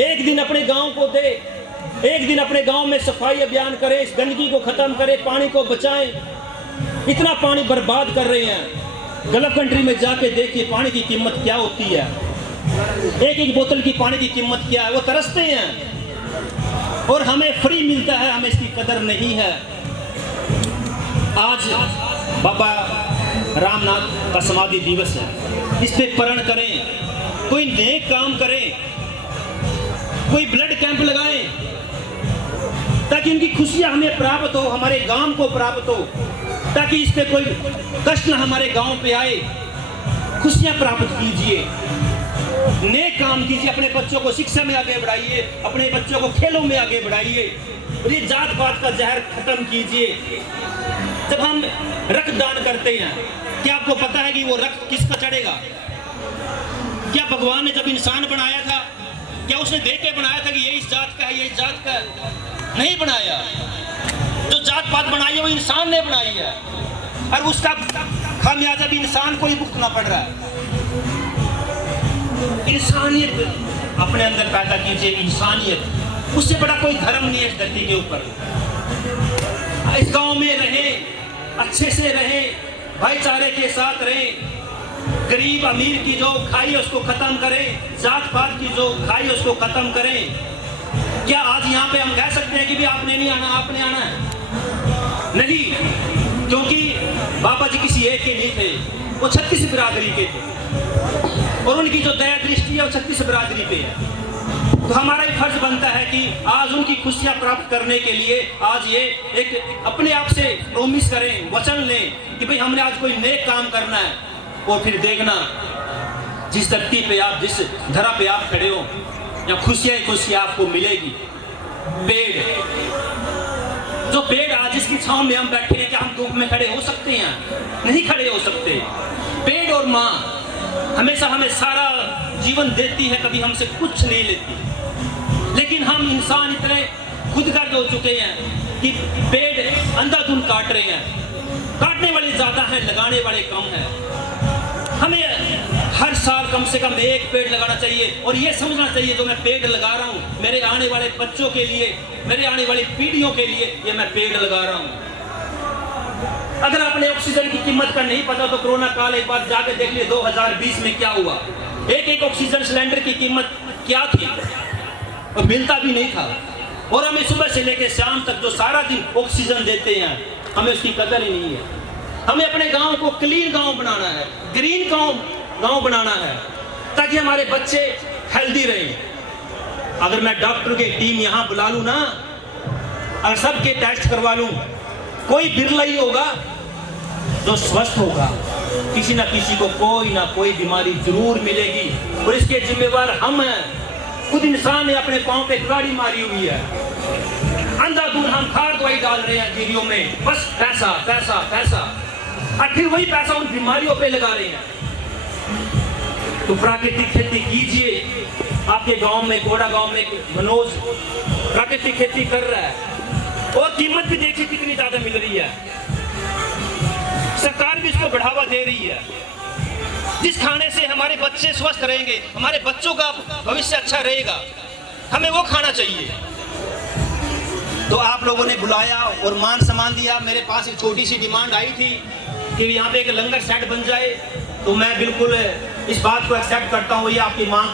एक दिन अपने गांव को दे, एक दिन अपने गांव में सफाई अभियान करे, इस गंदगी को खत्म करे, पानी को बचाएं। इतना पानी बर्बाद कर रहे हैं। गल्फ कंट्री में जाके देखिए पानी की कीमत क्या होती है, एक एक बोतल की पानी की कीमत क्या है। वो तरसते हैं और हमें फ्री मिलता है, हमें इसकी कदर नहीं है। आज बाबा रामनाथ का समाधि दिवस है, इस पे प्रण करें, कोई नेक काम करें, कोई ब्लड कैंप लगाएं ताकि उनकी खुशियां हमें प्राप्त हो, हमारे गांव को प्राप्त हो, ताकि इस पे कोई कष्ट ना हमारे गांव पे आए। खुशियां प्राप्त कीजिए, नेक काम कीजिए, अपने बच्चों को शिक्षा में आगे बढ़ाइए, अपने बच्चों को खेलों में आगे बढ़ाइए और ये जात पात का जहर खत्म कीजिए। जब हम रक्तदान करते हैं, क्या आपको पता है कि वो रक्त किसका चढ़ेगा? क्या भगवान ने जब इंसान बनाया था, क्या उसने देख के बनाया था कि ये इस जात का है, ये इस जात का है? नहीं बनाया। जो जात पात बनाई है वो इंसान ने बनाई है और उसका खामियाजा भी इंसान को ही भुगतना पड़ रहा है। इंसानियत अपने अंदर पैदा कीजिए, इंसानियत, उससे बड़ा कोई धर्म नहीं है इस धरती के ऊपर। इस गांव में रहें, अच्छे से रहें, भाईचारे के साथ रहें, गरीब अमीर की जो खाई है उसको खत्म करें, जात पात की जो खाई है उसको खत्म करें। क्या आज यहाँ पे हम कह सकते हैं कि भी आपने नहीं आना, आपने आना है? नहीं, क्योंकि बाबा जी किसी एक के नहीं थे, वो 36 बिरादरी के थे और उनकी जो दया दृष्टि है वो 36 बिरादरी पे है। तो हमारा ही फर्ज बनता है कि आज उनकी खुशियां प्राप्त करने के लिए आज ये एक अपने आप से प्रोमिस करें, वचन लें कि भाई हमने आज कोई नेक काम करना है। और फिर देखना जिस धरती पे आप, जिस धरा पे आप खड़े हो, या खुशियां ही खुशियां आपको मिलेगी। पेड़, जो पेड़ आज जिसकी छांव में हम बैठे हैं, क्या हम धूप में खड़े हो सकते हैं? नहीं खड़े हो सकते। पेड़ और माँ हमेशा हमें सारा जीवन देती है, कभी हमसे कुछ नहीं लेती। लेकिन हम इंसान इतने खुदगर्ज हो चुके हैं कि पेड़ अंधाधुंध काट रहे हैं। काटने वाले ज्यादा हैं, लगाने वाले कम हैं। हमें हर साल कम से कम एक पेड़ लगाना चाहिए और ये समझना चाहिए जो मैं पेड़ लगा रहा हूँ मेरे आने वाले बच्चों के लिए, मेरे आने वाली पीढ़ियों के लिए ये मैं पेड़ लगा रहा हूँ। अगर आपने ऑक्सीजन की कीमत का नहीं पता तो कोरोना काल एक बार जाके देख लिए 2020 में क्या हुआ। एक ऑक्सीजन सिलेंडर की कीमत क्या थी और मिलता भी नहीं था। और हमें सुबह से लेकर शाम तक जो सारा दिन ऑक्सीजन देते हैं, हमें उसकी कदर ही नहीं है। हमें अपने गांव को क्लीन गांव बनाना है, ग्रीन गांव बनाना है, ताकि हमारे बच्चे हेल्दी रहें। अगर मैं डॉक्टर की टीम यहाँ बुला लूँ ना, अगर सबके टेस्ट करवा लूँ, कोई बिरला ही होगा जो स्वस्थ होगा। किसी ना किसी को कोई ना कोई बीमारी जरूर मिलेगी और इसके जिम्मेवार हम हैं। खुद इंसान ने अपने पाँव पे गाड़ी मारी हुई है, अंधाधुंध हम खाद दवाई डाल रहे हैं जीरियों में, बस पैसा पैसा पैसा, और फिर वही पैसा उन बीमारियों पे लगा रहे हैं। तो प्राकृतिक खेती कीजिए। आपके गांव में, गोड़ा गांव में मनोज प्राकृतिक खेती कर रहा है और कीमत भी देखिए कितनी ज्यादा मिल रही है। सरकार भी इसको बढ़ावा दे रही है। जिस खाने से हमारे बच्चे स्वस्थ रहेंगे, हमारे बच्चों का भविष्य अच्छा रहेगा, हमें वो खाना चाहिए। तो आप लोगों ने बुलाया और मान सम्मान दिया। मेरे पास एक छोटी सी डिमांड आई थी कि यहाँ पे एक लंगर सेट बन जाए, तो मैं बिल्कुल इस बात को एक्सेप्ट करता हूँ। ये आपकी मांग